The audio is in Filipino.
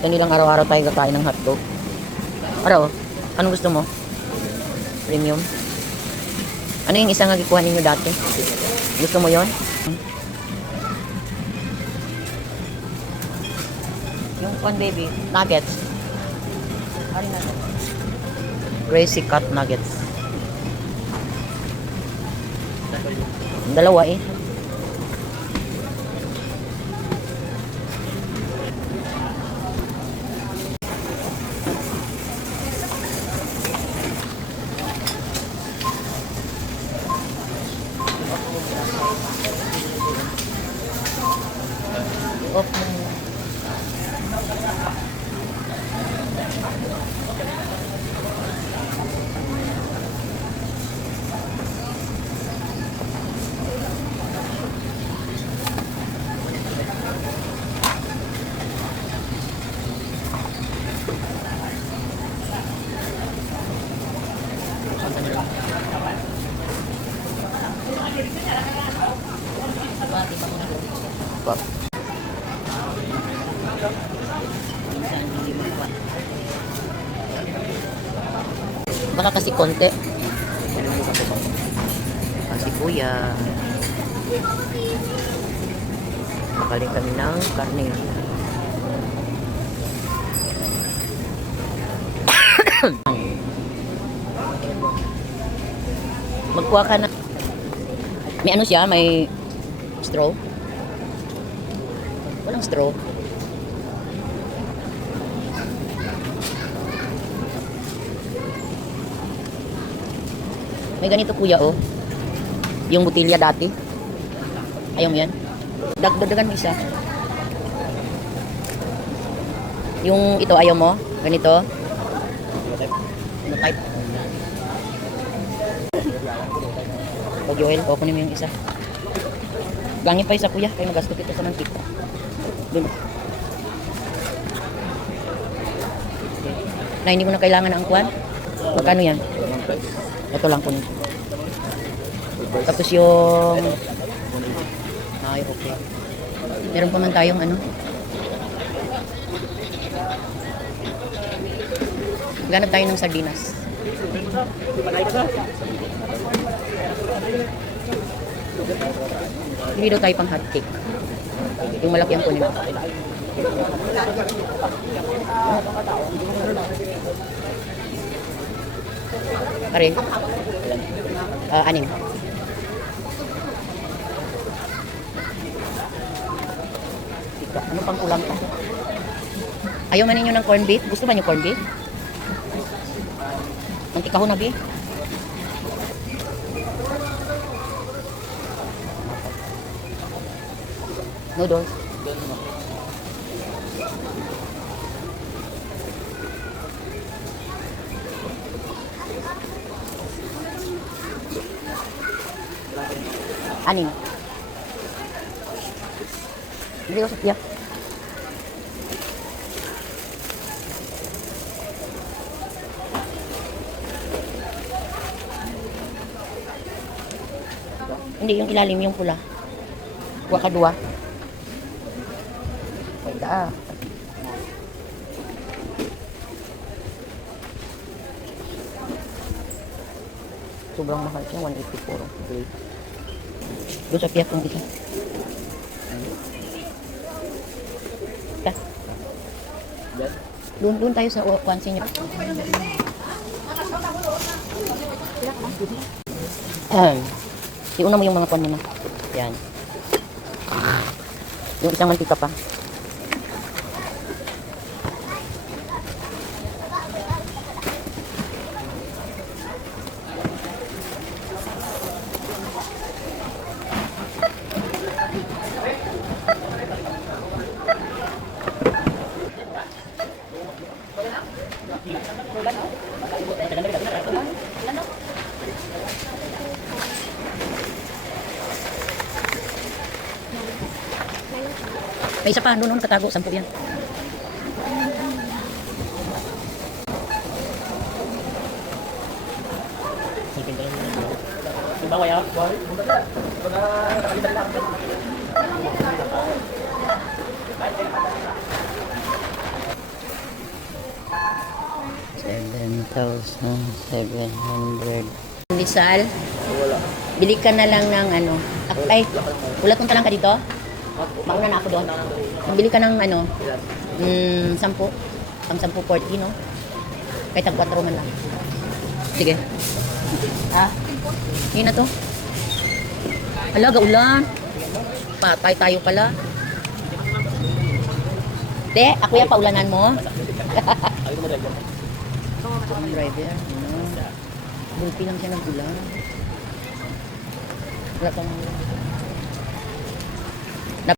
Kanilang araw-araw tayo kakain ng hotdog. Araw, anong gusto mo? Premium? Ano yung isang nagikuha ninyo dati? Gusto mo yon? Yung one baby, nuggets. Ano na to? Crazy cut nuggets. Dalawa eh. Baka kasi konti. Kasi kuya. Bakaling kami ng karne. Magkuha ka na. May ano siya? May straw? Walang straw. May ganito kuya oh. Yung butilya dati. Ayaw mo yan? Dagdagan mo isa. Yung ito ayaw mo? Ganito? Ano type? O Joel, kunin mo yung isa. Gangi pa isa kuya. Kaya magasto kita sa mantika. Dun. Na hindi mo na kailangan ng angkuan? Magkano yan? Ito lang kunin. Tapos yung ay okay. Meron pa man tayong ano. Ganap tayo ng sardinas. Hindi daw tayo pang hot cake. Yung malaki ang kunin. Pare. Anim. Ano pang ulam pa? Ayaw man ninyo ng corned beef? Gusto ba niyo corned beef? Mantika ho na bi? Noodles. Anin? Hindi ko sakya. Hindi, yung ilalim, yung pula. Kuha ka dua. Pagda. Sobrang mahal siya, 184. Okay. Doon sa piyak kong isa. Doon tayo sa kwansin niya. Iuna mo yung mga kwan mo na. Yan. Yung isang mantika pa. May isa pa, doon katago, 10 yan. 11,700. Lisal, bili ka na lang ng ano. Ay, ulat mong talang ka dito? Mauna na ako doon. Bili ka ng ano, 10. Ang 10, 40, no? Kahit ang 4 man lang. Sige. Yun na to. Ala, gaulan. Patay tayo pala. Te, ako yung paulanan mo. Ang driver. Bulpi lang siya ng ulan. Wala pang